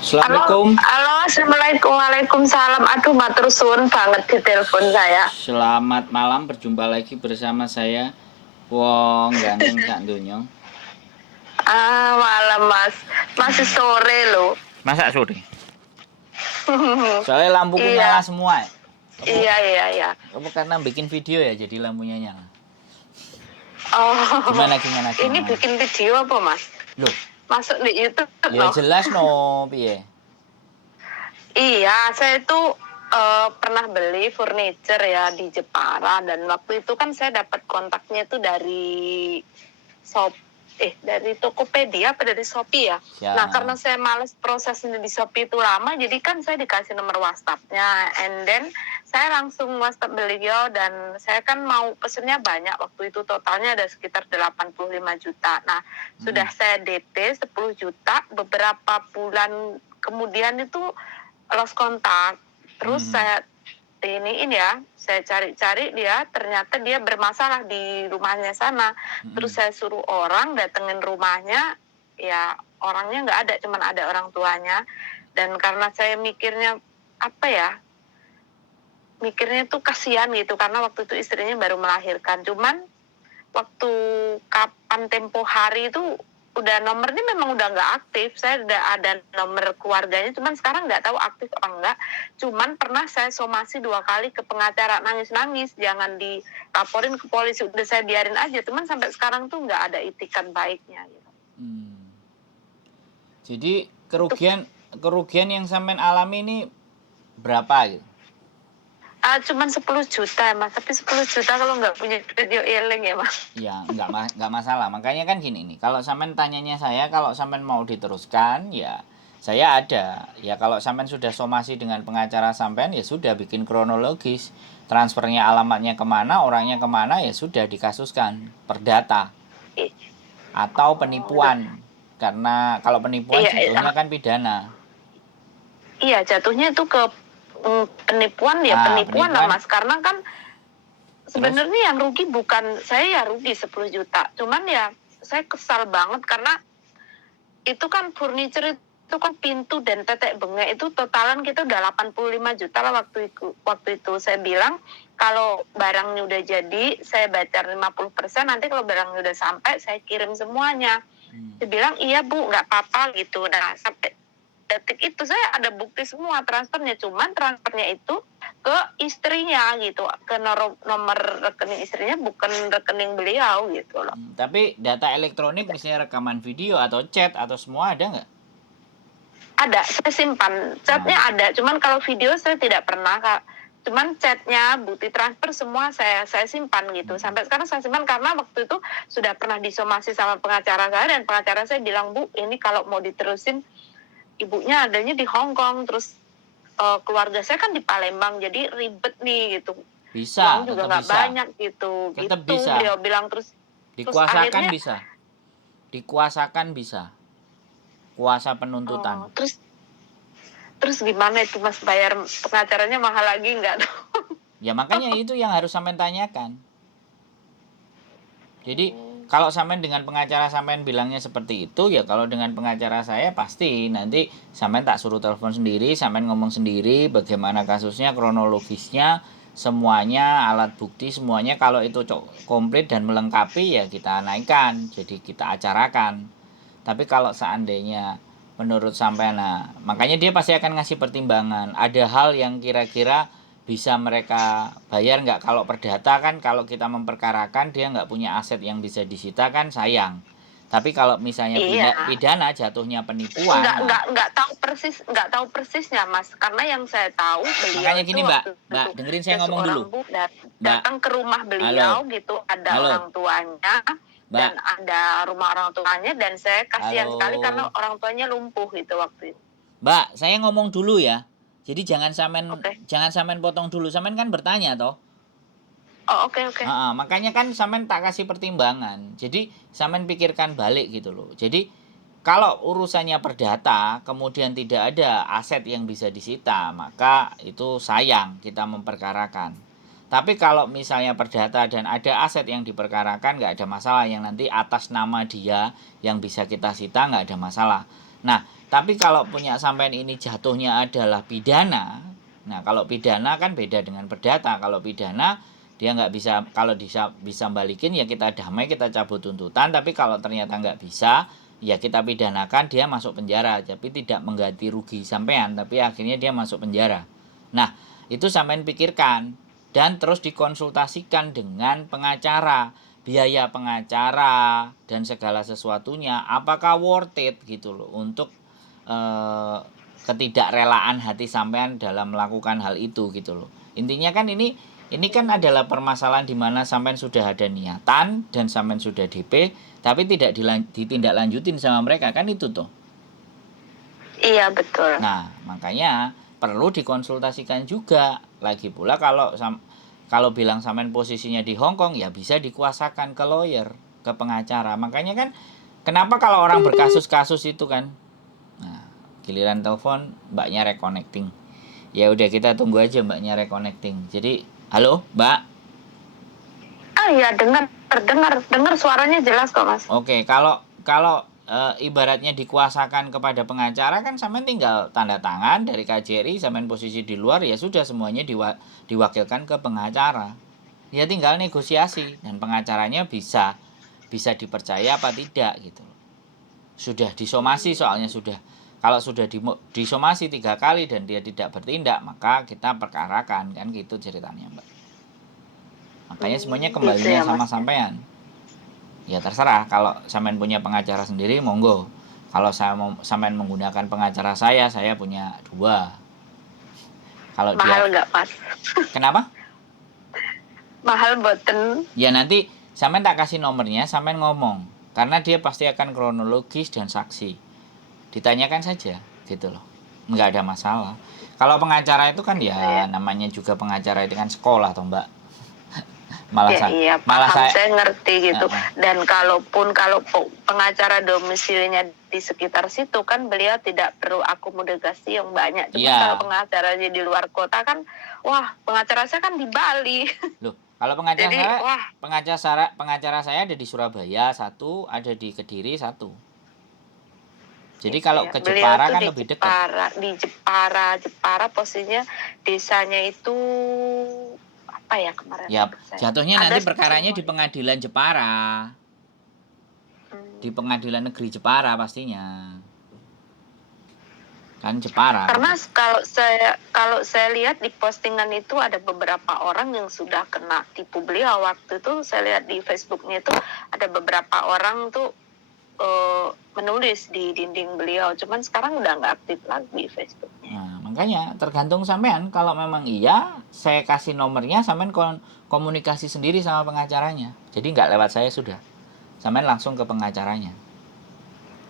Halo, Assalamualaikum. halo, assalamualaikum, waalaikumsalam. Aduh, matur suwun banget di telepon saya. Selamat malam, berjumpa lagi bersama saya Wong ganteng sak donya. Malam mas, masih sore loh. Masa sore? Soalnya lampuku nyala Iya, semua. Apa, iya, iya, iya. apa karena bikin video ya jadi lampunya nyala. Oh, Gimana gimana ini gimana? bikin video apa mas? Loh, Masuk di YouTube ya loh. jelas no, piye. Iya, saya tuh pernah beli furniture ya di Jepara dan waktu itu kan saya dapat kontaknya tuh dari shop dari Tokopedia apa dari Shopee ya. Nah, Ya. karena saya males prosesnya di Shopee itu lama, jadi kan saya dikasih nomor WhatsApp-nya. And then saya langsung WhatsApp beliau dan saya kan mau pesennya banyak. Waktu itu totalnya ada sekitar 85 juta. Nah, sudah saya DP 10 juta. Beberapa bulan kemudian itu lost kontak. Terus saya saya cari-cari dia, ternyata dia bermasalah di rumahnya sana. Terus saya suruh orang datengin rumahnya, ya orangnya nggak ada, cuman ada orang tuanya. Dan karena saya mikirnya apa ya, mikirnya tuh kasihan gitu, karena waktu itu istrinya baru melahirkan. Cuman waktu kapan tempo hari itu udah nomornya memang udah nggak aktif. Saya udah ada nomor keluarganya, cuman sekarang nggak tahu aktif apa enggak. Cuman pernah saya somasi 2 kali ke pengacara, nangis-nangis, jangan dilaporin ke polisi, udah saya biarin aja. Cuman sampai sekarang tuh nggak ada itikan baiknya gitu. Jadi kerugian yang sampean alami ini berapa gitu? Cuman 10 juta ya mas, tapi 10 juta kalau nggak punya video eling ya mas. Ya nggak masalah, makanya kan gini nih, kalau sampean tanyanya saya, kalau sampean mau diteruskan ya saya ada. Ya kalau sampean sudah somasi dengan pengacara sampean ya sudah, bikin kronologis, transfernya alamatnya kemana, orangnya kemana, ya sudah dikasuskan perdata. Atau penipuan, karena kalau penipuan Iya, jatuhnya kan pidana. iya jatuhnya itu ke penipuan ya, Nah penipuan lah penipuan mas, karena kan terus. sebenarnya yang rugi bukan saya, ya rugi 10 juta. Cuman ya saya kesal banget karena itu kan furniture itu kan pintu dan tetek bengek itu totalan kita udah 85 juta lah waktu itu. Waktu itu saya bilang kalau barangnya udah jadi saya bayar 50%, nanti kalau barangnya udah sampai saya kirim semuanya. Dia bilang iya bu, nggak apa-apa gitu. Nah sampai detik itu saya ada bukti semua transfernya, cuman transfernya itu ke istrinya gitu, ke nomor rekening istrinya, bukan rekening beliau gitu loh. Tapi data elektronik misalnya rekaman video atau chat atau semua ada nggak? Ada, saya simpan chatnya ada, cuman kalau video saya tidak pernah kak. Cuman chatnya, bukti transfer semua saya simpan gitu. Sampai sekarang saya simpan karena waktu itu sudah pernah disomasi sama pengacara saya, dan pengacara saya bilang, bu ini kalau mau diterusin ibunya adanya di Hong Kong, terus keluarga saya kan di Palembang, jadi ribet nih gitu, Bisa, uang juga tetap nggak bisa. banyak gitu Tetap gitu bisa. beliau bilang. Terus Dikuasakan akhirnya bisa. Dikuasakan bisa. Kuasa penuntutan. terus terus gimana itu mas, bayar pengacaranya mahal lagi nggak? Ya makanya itu yang harus sampean tanyakan. Jadi kalau sampean dengan pengacara sampean bilangnya seperti itu, ya kalau dengan pengacara saya pasti nanti sampean tak suruh telepon sendiri, sampean ngomong sendiri bagaimana kasusnya, kronologisnya, semuanya, alat bukti semuanya. Kalau itu komplit dan melengkapi ya kita naikkan, jadi kita acarakan. Tapi kalau seandainya menurut sampean, nah makanya dia pasti akan ngasih pertimbangan. Ada hal yang kira-kira bisa mereka bayar nggak. Kalau perdata kan, kalau kita memperkarakan dia nggak punya aset yang bisa disita kan sayang. Tapi kalau misalnya Iya, pidana jatuhnya penipuan, nah nggak tahu persisnya mas, karena yang saya tahu beliau makanya itu gini mbak, waktu mbak itu dengerin saya ada ngomong dulu. seorang bu Mbak, datang ke rumah halo, beliau gitu, ada halo, orang tuanya mbak, dan ada rumah orang tuanya, dan saya kasihan sekali karena halo, orang tuanya lumpuh gitu waktu itu. mbak, saya ngomong dulu ya. Jadi Oke. jangan sampean potong dulu, sampean kan bertanya toh. Oh, oke. Makanya kan sampean tak kasih pertimbangan. Jadi sampean pikirkan balik gitu loh. Jadi kalau urusannya perdata kemudian tidak ada aset yang bisa disita, maka itu sayang kita memperkarakan. Tapi kalau misalnya perdata dan ada aset yang diperkarakan, nggak ada masalah, yang nanti atas nama dia yang bisa kita sita, nggak ada masalah. Nah, tapi kalau punya sampean ini jatuhnya adalah pidana, nah kalau pidana kan beda dengan perdata. Kalau pidana dia nggak bisa, kalau bisa balikin ya kita damai, kita cabut tuntutan. Tapi kalau ternyata nggak bisa, ya kita pidanakan, dia masuk penjara. Tapi tidak mengganti rugi sampean, tapi akhirnya dia masuk penjara. Nah, itu sampean pikirkan dan terus dikonsultasikan dengan pengacara, biaya pengacara dan segala sesuatunya apakah worth it gitu loh, untuk eh, ketidakrelaan hati sampean dalam melakukan hal itu gitu loh. Intinya kan ini kan adalah permasalahan di mana sampean sudah ada niatan dan sampean sudah DP tapi tidak ditindaklanjutin sama mereka, kan itu tuh. Iya betul. Nah, makanya perlu dikonsultasikan juga. Lagi pula kalau bilang sampean posisinya di Hong Kong, ya bisa dikuasakan ke lawyer, ke pengacara. Makanya kan kenapa kalau orang berkasus-kasus itu kan, nah, giliran telepon mbaknya reconnecting. Ya udah, kita tunggu aja mbaknya reconnecting. Jadi, halo, Mbak. Ah iya, dengar suaranya jelas kok Mas. Oke, kalau kalau ibaratnya dikuasakan kepada pengacara kan sampean tinggal tanda tangan dari KJRI, sampean posisi di luar, ya sudah semuanya diwakilkan ke pengacara. Ya tinggal negosiasi dan pengacaranya bisa bisa dipercaya apa tidak gitu. Sudah disomasi soalnya sudah. Kalau sudah disomasi 3 kali dan dia tidak bertindak, maka kita perkarakan, kan gitu ceritanya, Mbak. Makanya semuanya Gitu kembalinya ya sama Mas. sampean. Ya terserah, kalau sampean punya pengacara sendiri monggo. Kalau saya mau sampean menggunakan pengacara saya punya 2. Kalau dia, Mahal nggak Mas? kenapa? Mahal boten. Ya nanti sampean tak kasih nomornya, sampean ngomong. Karena dia pasti akan kronologis dan saksi. Ditanyakan saja gitu loh. Nggak ada masalah. Kalau pengacara itu kan Gitu ya ya. namanya juga pengacara itu kan sekolah toh, Mbak. Malah Ya saya iya malah paham, saya saya ngerti gitu. uh, Dan kalau pengacara domisilinya di sekitar situ kan beliau tidak perlu akomodasi yang banyak. Cuman kalau iya. pengacaranya di luar kota kan, wah pengacara saya kan di Bali. Loh, kalau pengacara Jadi saya, wah pengacara saya ada di Surabaya satu, ada di Kediri satu. Jadi gitu kalau ya. ke Beliau Jepara tuh kan lebih dekat. Jepara posisinya desanya itu apa ya kemarin Ya, lupa saya. jatuhnya Ada nanti perkaranya semua. di pengadilan Jepara. Di Hmm. pengadilan negeri Jepara pastinya. Kan Jepara Karena gitu. kalau saya lihat di postingan itu ada beberapa orang yang sudah kena tipu beliau. Waktu itu saya lihat di Facebooknya itu ada beberapa orang tuh menulis di dinding beliau. Cuman sekarang udah nggak aktif lagi Facebooknya. Nah, makanya tergantung sampean. Kalau memang iya, saya kasih nomornya, sampean komunikasi sendiri sama pengacaranya. Jadi nggak lewat saya sudah. Sampean langsung ke pengacaranya.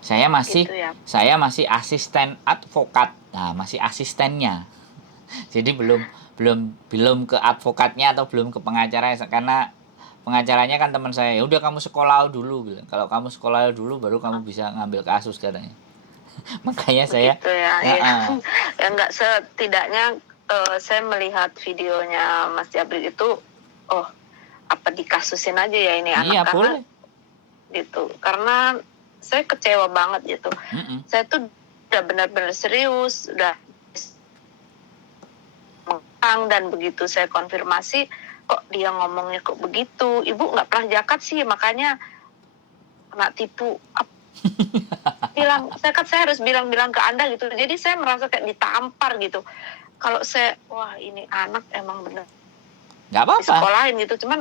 Saya masih Gitu ya. saya masih asisten advokat. Nah, masih asistennya. Jadi belum belum belum ke advokatnya atau belum ke pengacara, karena pengacaranya kan teman saya. Ya udah kamu sekolah dulu bilang. Kalau kamu sekolah dulu baru kamu bisa ngambil kasus katanya. Makanya saya Begitu ya. Iya. Ya nggak, setidaknya saya melihat videonya Mas Jabri itu, oh apa dikasusin aja ya ini anak, iya karena boleh. gitu, karena saya kecewa banget gitu. Mm-mm. Saya tuh udah benar-benar serius, udah mengang, dan begitu saya konfirmasi kok dia ngomongnya kok begitu, ibu nggak pernah jakat sih makanya kena tipu. Saya harus bilang ke Anda gitu, jadi saya merasa kayak ditampar gitu. Kalau saya, wah ini anak emang bener Nggak apa-apa. disekolahin gitu. Cuman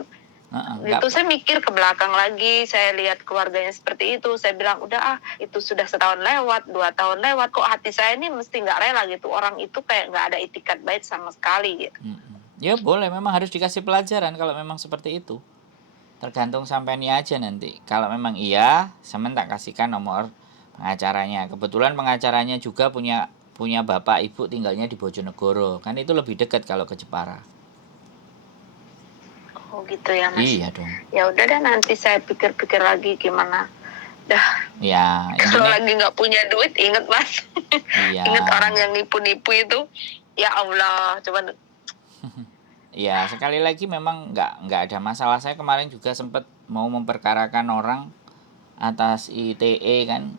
Nggak. gitu saya mikir ke belakang lagi, saya lihat keluarganya seperti itu, saya bilang udah itu sudah 1 tahun lewat, 2 tahun lewat, kok hati saya ini mesti nggak rela gitu, orang itu kayak nggak ada itikat baik sama sekali gitu. Ya boleh, memang harus dikasih pelajaran kalau memang seperti itu. Tergantung sampeannya aja nanti. Kalau memang iya, sampean tak kasihkan nomor pengacaranya. Kebetulan pengacaranya juga punya punya bapak ibu tinggalnya di Bojonegoro. Kan itu lebih dekat kalau ke Jepara. Oh gitu ya Mas. Iya dong. Ya udah deh, nanti saya pikir-pikir lagi gimana. Dah, Ya, kalau intinya lagi nggak punya duit, inget Mas. iya. Inget orang yang nipu-nipu itu. Ya Allah, cuman Ya, sekali lagi memang nggak ada masalah. Saya kemarin juga sempat mau memperkarakan orang atas ITE kan.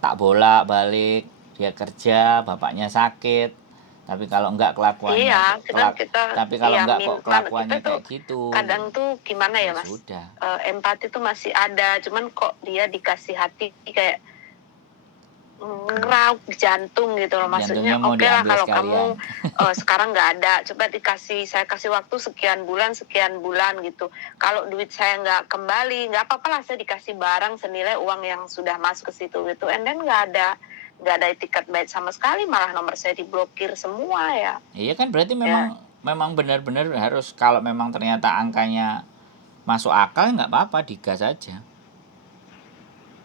tak bolak-balik, dia kerja, bapaknya sakit. Tapi kalau enggak Iya, tapi kalau ya enggak kok kita kelakuannya tuh kayak gitu. kadang tuh gimana Ya ya Mas? sudah. Empati tuh masih ada, cuman kok dia dikasih hati kayak ngeraup jantung gitu loh. Maksudnya Jantungnya mau oke lah diambil kalau kamu sekalian. sekarang nggak ada, coba saya kasih waktu sekian bulan gitu. Kalau duit saya nggak kembali, nggak apa-apa lah, saya dikasih barang senilai uang yang sudah masuk ke situ gitu. And then nggak ada etikat baik sama sekali, malah nomor saya diblokir semua ya. Iya kan, berarti Ya, memang benar-benar harus, kalau memang ternyata angkanya masuk akal nggak apa-apa, digas aja.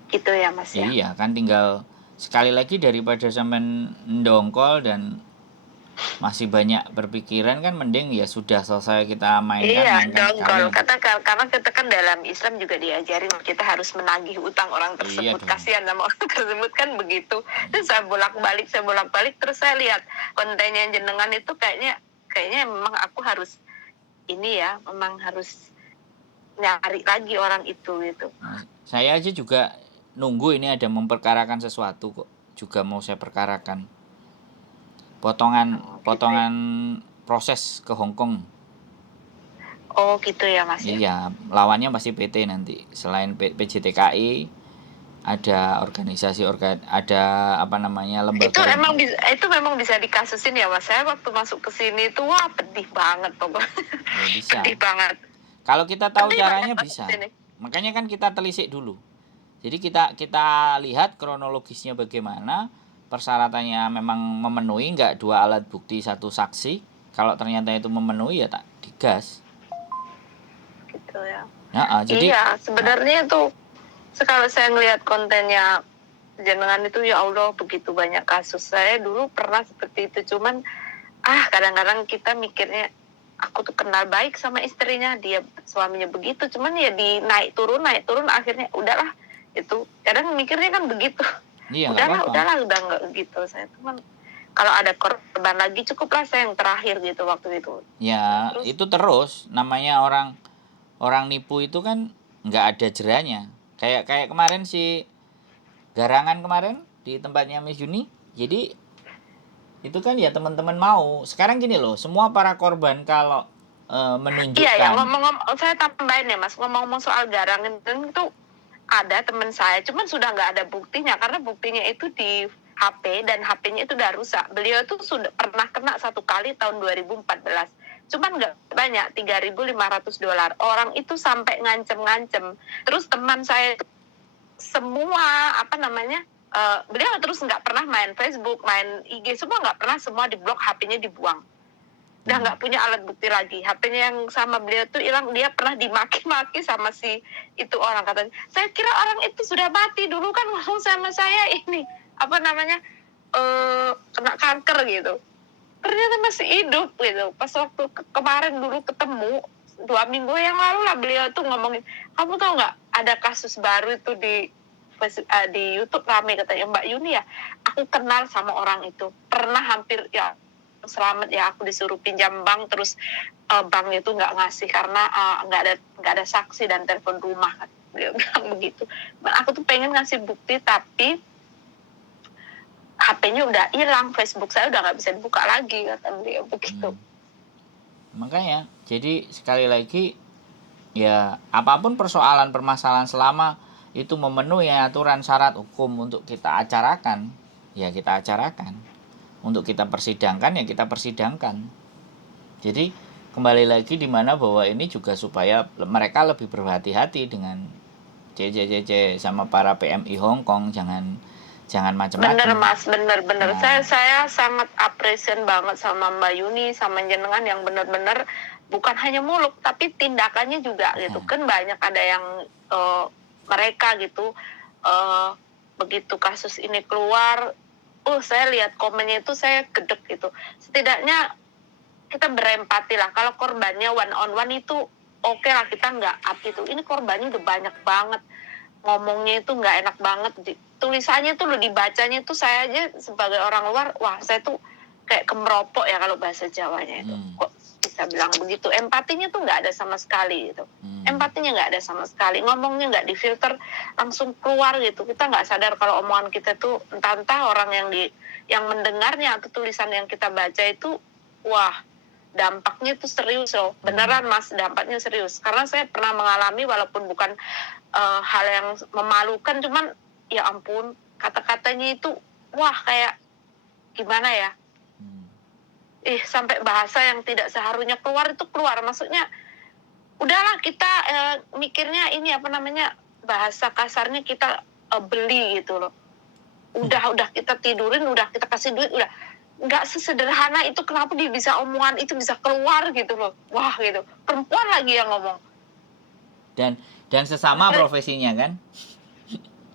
gitu ya Mas ya. Iya kan, tinggal sekali lagi daripada sampean ndongkol dan masih banyak berpikiran, kan mending ya sudah selesai kita Iya, mainkan dongkol. sekali. Karena kita kan dalam Islam juga diajarin kita harus menagih utang orang Iya tersebut. dong. Kasihan sama orang tersebut kan begitu. Terus saya bolak-balik, terus saya lihat kontennya jenengan itu kayaknya memang aku harus ini ya, memang harus nyari lagi orang itu gitu. Nah, saya aja juga nunggu ini ada memperkarakan sesuatu kok, juga mau saya perkarakan. Potongan Gitu ya. proses ke Hong Kong. Oh gitu ya Mas ya. Iya, lawannya pasti PT nanti. Selain PJTKI, ada ada apa namanya, lembaga. Itu memang bisa dikasusin ya Mas. Saya waktu masuk ke sini itu wah pedih banget pokoknya. Ya bisa. Pedih banget. Kalau kita tahu Pedih caranya banget bisa. ini. Makanya kan kita telisik dulu. Jadi kita lihat kronologisnya bagaimana, persyaratannya memang memenuhi nggak, 2 alat bukti 1 saksi. Kalau ternyata itu memenuhi ya tak digas. Gitu ya. Jadi Iya, sebenarnya itu sekali saya ngelihat kontennya jenengan itu, ya Allah begitu banyak kasus. Saya dulu pernah seperti itu, cuman kadang-kadang kita mikirnya aku tuh kenal baik sama istrinya, dia suaminya begitu, cuman ya di naik turun akhirnya udahlah, itu kadang mikirnya kan begitu. iya nggak apa-apa. Udah nggak gitu. Saya cuman kalau ada korban lagi cukuplah saya yang terakhir gitu waktu itu. Ya Terus itu terus namanya orang nipu itu kan nggak ada jeranya. Kayak kemarin si Garangan kemarin di tempatnya Miss Juni. Jadi itu kan ya teman-teman mau. Sekarang gini loh, semua para korban kalau iya ya, menunjukkan. ngomong-ngomong saya tambahin ya Mas, ngomong-ngomong soal Garangan itu ada teman saya, cuman sudah nggak ada buktinya karena buktinya itu di HP dan HP-nya itu udah rusak. Beliau itu sudah pernah kena 1 kali tahun 2014. Cuman nggak banyak, $3.500. Orang itu sampai ngancem-ngancem. Terus teman saya semua beliau terus nggak pernah main Facebook, main IG, semua nggak pernah, semua diblok, HP-nya dibuang. Udah nggak punya alat bukti lagi. HP-nya yang sama beliau tuh hilang, dia pernah dimaki-maki sama si itu orang, katanya. Saya kira orang itu sudah mati dulu kan, ngomong sama saya ini kena kanker gitu. Ternyata masih hidup gitu. Pas waktu kemarin dulu ketemu 2 minggu yang lalu lah, beliau tuh ngomongin, kamu tahu nggak ada kasus baru itu di YouTube rame, katanya, Mbak Yuni ya, aku kenal sama orang itu, pernah hampir ya selamat ya, aku disuruh pinjam bank, terus bank itu nggak ngasih karena nggak ada saksi dan telepon rumah, kan beliau bilang begitu. Aku tuh pengen ngasih bukti tapi HP-nya udah hilang, Facebook saya udah nggak bisa dibuka lagi, kata beliau begitu. Makanya jadi sekali lagi ya, apapun permasalahan selama itu memenuhi aturan syarat hukum untuk kita acarakan, ya kita acarakan. Untuk kita persidangkan, ya kita persidangkan. Jadi kembali lagi di mana bahwa ini juga supaya mereka lebih berhati-hati dengan CC sama para PMI Hong Kong, jangan macam-macam. Bener Mas, bener. Nah, saya sangat appreciate banget sama Mbak Yuni, sama jenengan yang bener-bener bukan hanya muluk tapi tindakannya juga gitu. Kan banyak ada yang mereka gitu begitu kasus ini keluar, saya lihat komennya itu saya gedek gitu. Setidaknya kita berempati lah. Kalau korbannya one on one itu oke lah, kita nggak up itu. Ini korbannya udah banyak banget, ngomongnya itu nggak enak banget, tulisannya tuh lo dibacanya tuh, saya aja sebagai orang luar, wah saya tuh kayak kemeropok ya kalau bahasa Jawanya itu. Kok saya bilang begitu. Empatinya tuh nggak ada sama sekali gitu. Empatinya nggak ada sama sekali, ngomongnya nggak difilter, langsung keluar gitu. Kita nggak sadar kalau omongan kita tuh entah orang yang mendengarnya atau tulisan yang kita baca itu, wah, dampaknya itu serius loh. Beneran Mas, dampaknya serius. Karena saya pernah mengalami, walaupun bukan hal yang memalukan, cuman ya ampun, kata-katanya itu wah kayak gimana ya, sampai bahasa yang tidak seharusnya keluar itu keluar. Maksudnya udahlah kita mikirnya ini apa namanya, bahasa kasarnya kita beli gitu loh. Udah kita tidurin, udah kita kasih duit, udah nggak sesederhana itu. Kenapa dia bisa omongan itu bisa keluar gitu loh, wah gitu, perempuan lagi yang ngomong, dan sesama profesinya kan.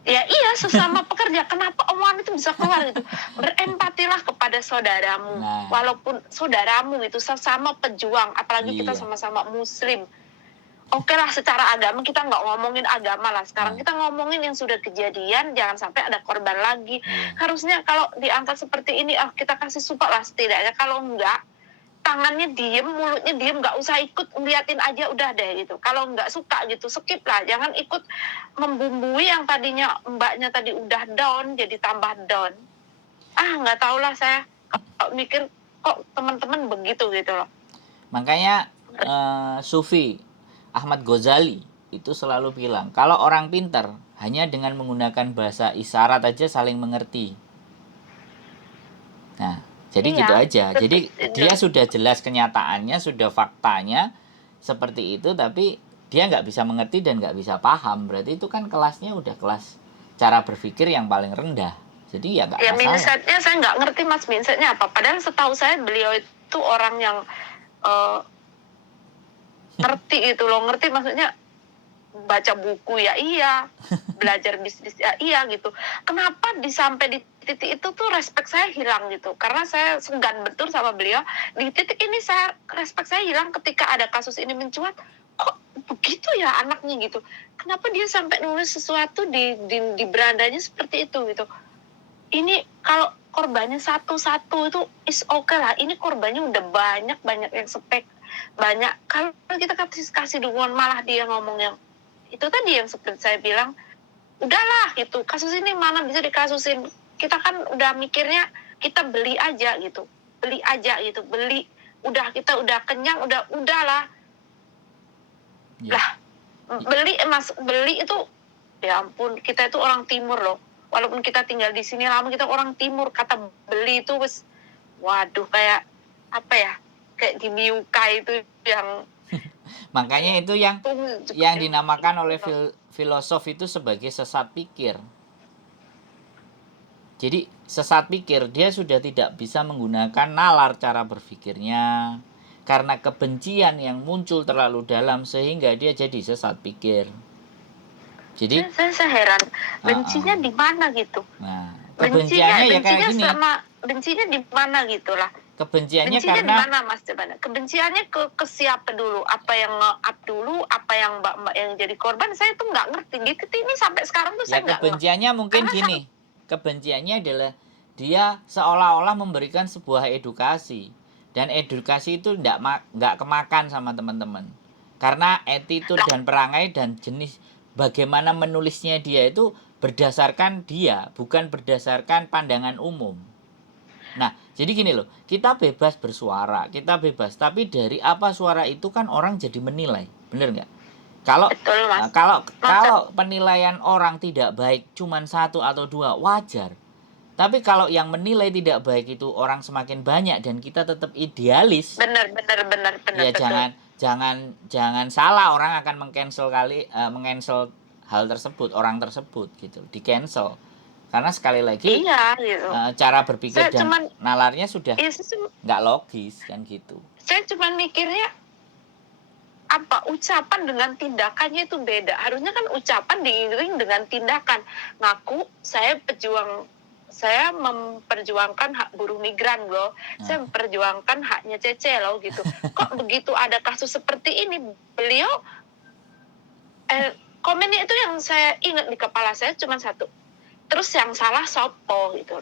Ya iya, sesama pekerja, kenapa omongan itu bisa keluar gitu. Berempatilah kepada saudaramu, walaupun saudaramu itu sesama pejuang, apalagi kita sama-sama muslim. Oke lah, secara agama kita nggak ngomongin agama lah sekarang, kita ngomongin yang sudah kejadian, jangan sampai ada korban lagi. Harusnya kalau diangkat seperti ini, kita kasih support lah setidaknya. Kalau enggak, tangannya diem, mulutnya diem, nggak usah ikut, ngeliatin aja udah deh gitu. Kalau nggak suka gitu, skip lah, jangan ikut membumbui yang tadinya mbaknya tadi udah down jadi tambah down. Nggak tahu lah, saya mikir kok teman-teman begitu gitu loh. Makanya Sufi Ahmad Ghazali itu selalu bilang, kalau orang pintar hanya dengan menggunakan bahasa isyarat aja saling mengerti. Nah, jadi gitu aja. Jadi dia sudah jelas kenyataannya, sudah faktanya seperti itu, tapi dia nggak bisa mengerti dan nggak bisa paham. Berarti itu kan kelasnya udah kelas cara berpikir yang paling rendah. Jadi ya nggak masalah. Mindsetnya saya nggak ngerti Mas, mindsetnya apa. Padahal setahu saya beliau itu orang yang ngerti gitu loh. Ngerti maksudnya baca buku ya iya, belajar bisnis ya iya gitu. Kenapa sampai di titik itu tuh respect saya hilang gitu. Karena saya segan betul sama beliau. Di titik ini respect saya hilang ketika ada kasus ini mencuat. Kok begitu ya anaknya gitu. Kenapa dia sampai nulis sesuatu di berandanya seperti itu gitu. Ini kalau korbannya satu-satu itu is okay lah. Ini korbannya udah banyak yang spek banyak. Kalau kita kasih dukungan, malah dia ngomong yang itu tadi yang seperti saya bilang, udahlah gitu, kasus ini mana bisa dikasusin. Kita kan udah mikirnya kita beli aja gitu, udah kita udah kenyang, udahlah. Lah, beli itu ya ampun, kita itu orang timur loh. Walaupun kita tinggal di sini lama, kita orang timur, kata beli itu wes, waduh, kayak apa ya, kayak di Miukai itu yang makanya itu yang dinamakan oleh filosof itu sebagai sesat pikir. Jadi sesat pikir, dia sudah tidak bisa menggunakan nalar cara berpikirnya karena kebencian yang muncul terlalu dalam sehingga dia jadi sesat pikir. Jadi saya heran, bencinya di mana gitu. Nah, kebenciannya ya kayak gini. Bencinya di mana gitulah. Kebenciannya karena di mana Mas coba? Kebenciannya ke siapa dulu? Apa yang nge-up dulu? Apa yang mbak yang jadi korban? Saya tuh nggak ngerti. Gitu ini sampai sekarang tuh saya nggak ngerti. Kebenciannya mungkin gini. Kebenciannya adalah dia seolah-olah memberikan sebuah edukasi, dan edukasi itu nggak kemakan sama teman-teman. Karena attitude dan perangai dan jenis bagaimana menulisnya dia itu berdasarkan dia, bukan berdasarkan pandangan umum. Nah, jadi gini loh, kita bebas bersuara, kita bebas, tapi dari apa suara itu kan orang jadi menilai, bener nggak? Kalau penilaian orang tidak baik cuman 1 atau 2 wajar, tapi kalau yang menilai tidak baik itu orang semakin banyak dan kita tetap idealis, benar ya jangan salah, orang akan mengcancel hal tersebut, orang tersebut gitu, di cancel. Karena sekali lagi gitu. Cara berpikir nalarnya sudah nggak logis kan gitu. Saya cuma mikirnya apa, ucapan dengan tindakannya itu beda. Harusnya kan ucapan diiring dengan tindakan. Ngaku saya memperjuangkan hak buruh migran loh. Saya memperjuangkan haknya Cece loh gitu. Kok begitu ada kasus seperti ini, beliau komennya itu yang saya ingat di kepala saya cuma satu. Terus yang salah sopo gitu.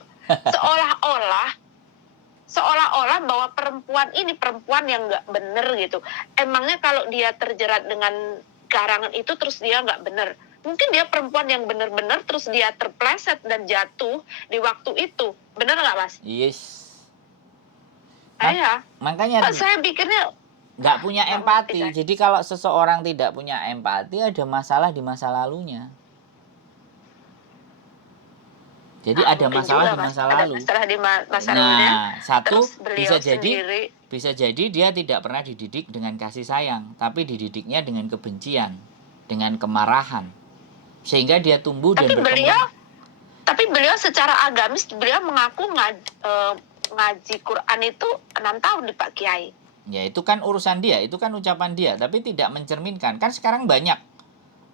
Seolah-olah bahwa perempuan ini perempuan yang nggak bener gitu. Emangnya kalau dia terjerat dengan karangan itu terus dia nggak bener? Mungkin dia perempuan yang bener-bener terus dia terpleset dan jatuh di waktu itu. Bener nggak, Mas? Yes. Iya. Makanya Saya pikirnya nggak punya nggak empati. ngerti, Jadi kalau seseorang tidak punya empati, ada masalah di masa lalunya. Jadi ada mungkin masalah juga, di Mas. masa Ada lalu. masalah di masa lalunya. Nah, satu Terus beliau sendiri bisa jadi dia tidak pernah dididik dengan kasih sayang, tapi dididiknya dengan kebencian, dengan kemarahan. Sehingga dia tumbuh dan berkembang. Tapi beliau secara agamis beliau mengaku ngaji Quran itu 6 tahun di Pak Kiai. Ya itu kan urusan dia, itu kan ucapan dia, tapi tidak mencerminkan. Kan sekarang banyak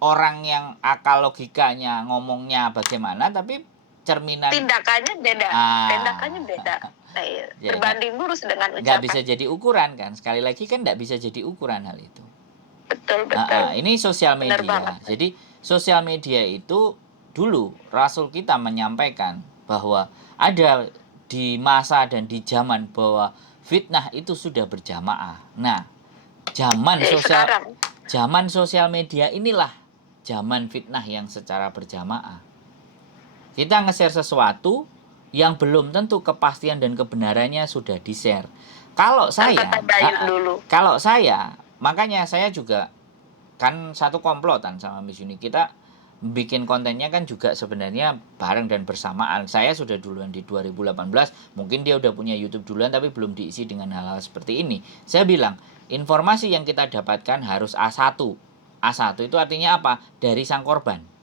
orang yang akal logikanya ngomongnya bagaimana, tapi cerminan tindakannya beda. Ya, berbanding lurus dengan ucapan. Nggak bisa jadi ukuran kan. Sekali lagi kan nggak bisa jadi ukuran hal itu. Betul. Ini sosial Benar media. banget. Jadi sosial media itu dulu Rasul kita menyampaikan bahwa ada di masa dan di zaman bahwa fitnah itu sudah berjamaah. Nah, zaman sosial media inilah zaman fitnah yang secara berjamaah. Kita nge-share sesuatu yang belum tentu kepastian dan kebenarannya sudah di-share. Kalau saya, makanya saya juga kan satu komplotan sama Miss Uni. Kita bikin kontennya kan juga sebenarnya bareng dan bersamaan. Saya sudah duluan di 2018, mungkin dia udah punya YouTube duluan tapi belum diisi dengan hal-hal seperti ini. Saya bilang, informasi yang kita dapatkan harus A1. A1 itu artinya apa? Dari sang korban.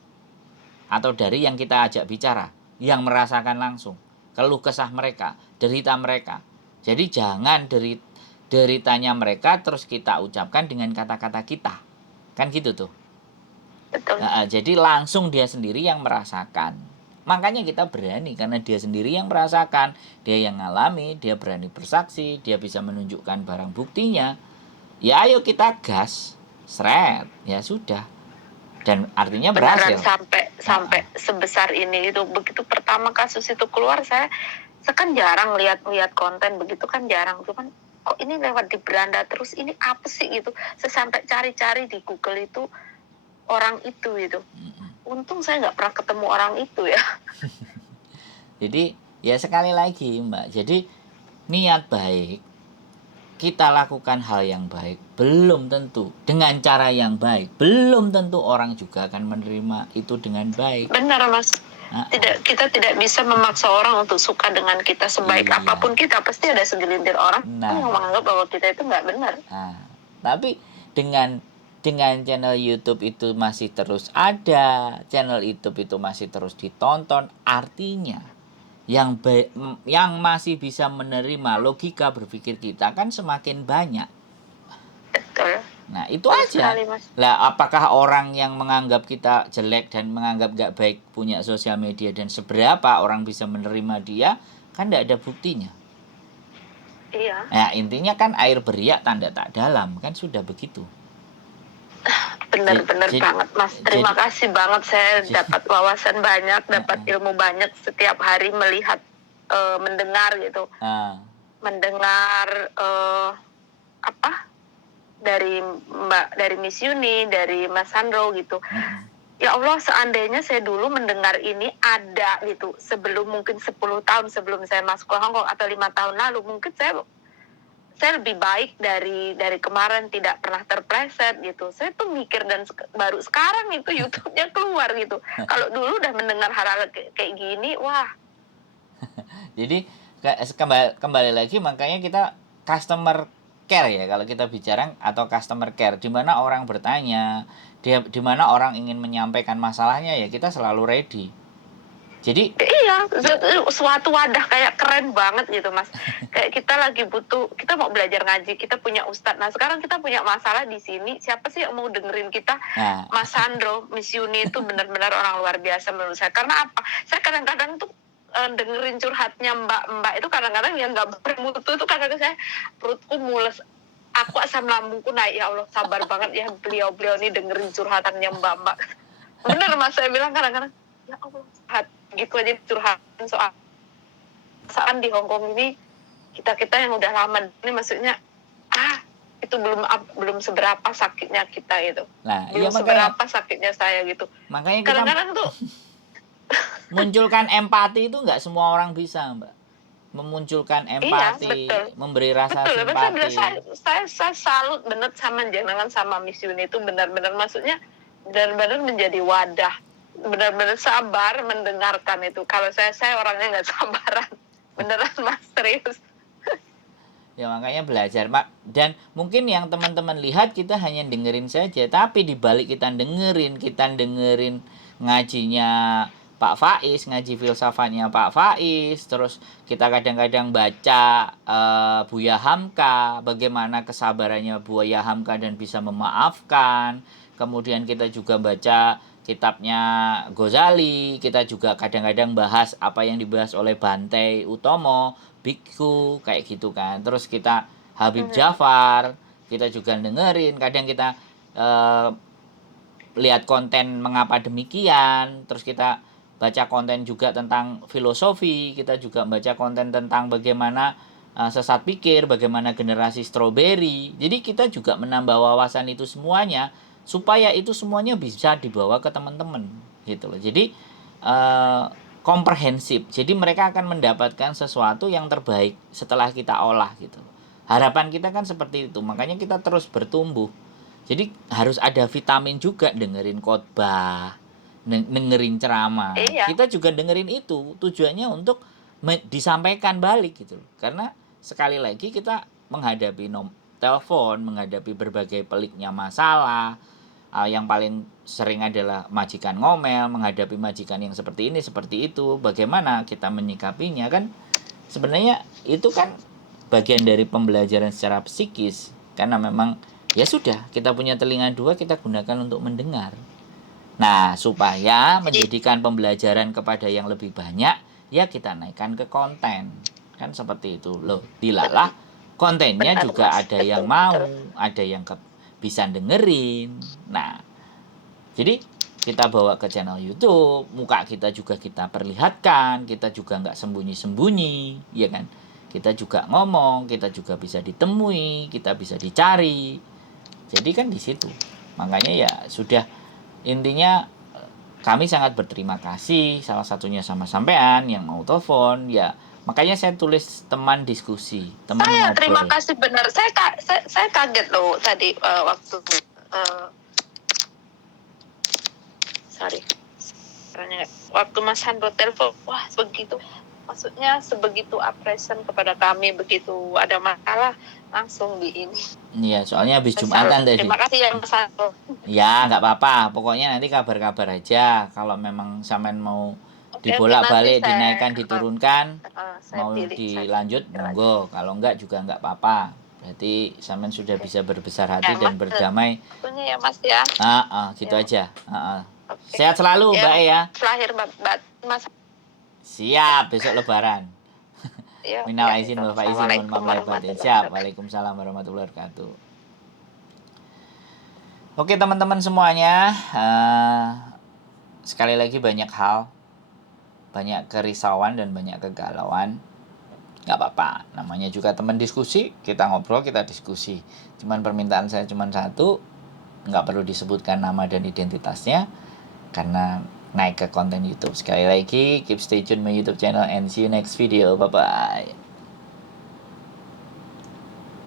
Atau dari yang kita ajak bicara, yang merasakan langsung keluh kesah mereka, derita mereka. Jadi jangan deritanya mereka terus kita ucapkan dengan kata-kata kita. Kan gitu tuh. Betul. Jadi langsung dia sendiri yang merasakan. Makanya kita berani karena dia sendiri yang merasakan, dia yang ngalami, dia berani bersaksi, dia bisa menunjukkan barang buktinya. Ya ayo kita gas, seret, ya sudah. Dan artinya berhasil. Sampai sebesar ini itu. Begitu pertama kasus itu keluar, saya kan jarang lihat konten begitu, kan jarang. Cuman kok ini lewat di beranda terus, ini apa sih gitu. Saya sampai cari-cari di Google itu orang itu gitu. Untung saya nggak pernah ketemu orang itu ya. Jadi ya sekali lagi Mbak, jadi niat baik, kita lakukan hal yang baik, belum tentu dengan cara yang baik, belum tentu orang juga akan menerima itu dengan baik. Benar, Mas. Kita tidak bisa memaksa orang untuk suka dengan kita sebaik apapun kita. Pasti ada segelintir orang yang menganggap bahwa kita itu nggak benar. Tapi dengan channel YouTube itu masih terus ada, channel YouTube itu masih terus ditonton, artinya yang masih bisa menerima logika berpikir kita kan semakin banyak. Betul. Nah itu aja. Lah apakah orang yang menganggap kita jelek dan menganggap gak baik punya sosial media dan seberapa orang bisa menerima dia, kan gak ada buktinya. Iya. Nah intinya kan air beriak tanda tak dalam, kan sudah begitu. Benar banget, Mas. Terima kasih banget, saya dapat wawasan banyak, dapat ilmu banyak setiap hari melihat, mendengar gitu. Mendengar dari Miss Yuni, dari Mas Sandro gitu. Ya Allah, seandainya saya dulu mendengar ini ada gitu mungkin 10 tahun sebelum saya masuk ke Hong Kong atau 5 tahun lalu, mungkin saya lebih baik dari kemarin, tidak pernah terpleset gitu. Saya tuh mikir, dan baru sekarang itu YouTube-nya keluar gitu. Kalau dulu udah mendengar hal-hal kayak gini, wah. Jadi kembali lagi, makanya kita customer care ya kalau kita bicara, atau customer care, di mana orang bertanya, di mana orang ingin menyampaikan masalahnya, ya kita selalu ready. Jadi iya, suatu wadah kayak keren banget gitu, Mas. Kayak kita lagi butuh, kita mau belajar ngaji, kita punya ustadz. Nah sekarang kita punya masalah di sini, siapa sih yang mau dengerin kita? Mas Sandro, Miss Yuni itu benar-benar orang luar biasa menurut saya. Karena apa? Saya kadang-kadang tuh dengerin curhatnya mbak itu, kadang-kadang yang nggak bermutu itu, kadang-kadang saya perutku mules, aku asam lambungku naik. Ya Allah, sabar banget ya beliau ini dengerin curhatannya mbak. Bener, Mas, saya bilang kadang-kadang, ya Allah, gitu aja curhatan soal di Hong Kong ini kita yang udah lama ini, maksudnya itu belum seberapa sakitnya kita itu, Nah, belum seberapa sakitnya saya gitu. Makanya kita Kadang-kadang tuh munculkan empati itu nggak semua orang bisa, Mbak. Memunculkan empati, betul. memberi rasa Betul, simpati. saya salut bener sama jenengan sama Miss Yuni itu, benar-benar maksudnya benar-benar menjadi wadah, benar-benar sabar mendengarkan itu. Kalau saya orangnya nggak sabaran, beneran Mas, serius. Ya makanya belajar, Mak. Dan mungkin yang teman-teman lihat kita hanya dengerin saja, tapi di balik kita dengerin ngajinya Pak Faiz, ngaji filsafatnya Pak Faiz, terus kita kadang-kadang baca Buya Hamka, bagaimana kesabarannya Buya Hamka dan bisa memaafkan. Kemudian kita juga baca kitabnya Ghazali, kita juga kadang-kadang bahas apa yang dibahas oleh Bante Utomo, Bhikkhu, kayak gitu kan. Terus kita Habib Jafar, kita juga dengerin, kadang kita lihat konten mengapa demikian, terus kita baca konten juga tentang filosofi, kita juga baca konten tentang bagaimana sesat pikir, bagaimana generasi strawberry. Jadi kita juga menambah wawasan itu semuanya supaya itu semuanya bisa dibawa ke teman-teman gitu loh. Jadi komprehensif. Jadi mereka akan mendapatkan sesuatu yang terbaik setelah kita olah gitu. Harapan kita kan seperti itu. Makanya kita terus bertumbuh. Jadi harus ada vitamin juga, dengerin khotbah, dengerin ceramah. Iya. Kita juga dengerin itu tujuannya untuk disampaikan balik gitu. Karena sekali lagi kita menghadapi telepon, menghadapi berbagai peliknya masalah. Yang paling sering adalah majikan ngomel, menghadapi majikan yang seperti ini, seperti itu. Bagaimana kita menyikapinya kan? Sebenarnya itu kan bagian dari pembelajaran secara psikis. Karena memang ya sudah, kita punya telinga dua, kita gunakan untuk mendengar. Nah, supaya menjadikan pembelajaran kepada yang lebih banyak, ya kita naikkan ke konten. Kan seperti itu loh. Dilalah kontennya Benar, juga Mas. ada yang mau, ada yang bisa dengerin. Nah, jadi kita bawa ke channel YouTube, muka kita juga kita perlihatkan, kita juga nggak sembunyi-sembunyi, ya kan? Kita juga ngomong, kita juga bisa ditemui, kita bisa dicari. Jadi kan di situ. Makanya ya sudah, intinya kami sangat berterima kasih salah satunya sama sampean yang mau telepon ya. Makanya saya tulis teman diskusi, teman Saya ngobrol. terima kasih benar. Saya kaget loh tadi waktu waktu Mas Handro telepon, wah begitu, maksudnya sebegitu appreciation kepada kami, begitu ada masalah langsung di ini. Iya, soalnya habis Jumatan tadi. Terima kasih ya Mas Handro. Ya, nggak apa-apa. Pokoknya nanti kabar-kabar aja. Kalau memang sampean mau dibolak-balik, dinaikkan, diturunkan, mau dilanjut, monggo. Kalau enggak juga enggak apa-apa. Berarti sampean sudah bisa berbesar hati dan berdamai. Ya Mas ya. Gitu aja. Sehat selalu, Mbak ya. Terakhir Mbak Mas. Siap, besok Lebaran. Minal aizin wal faizin, mohon maaf lahir batin. Siap. Waalaikumsalam warahmatullahi wabarakatuh. Oke teman-teman semuanya, sekali lagi banyak hal, banyak kerisauan dan banyak kegalauan. Gak apa-apa, namanya juga teman diskusi, kita ngobrol, kita diskusi. Cuman permintaan saya cuma satu, gak perlu disebutkan nama dan identitasnya, karena naik ke konten YouTube. Sekali lagi, keep stay tune my YouTube channel and see you next video, bye-bye.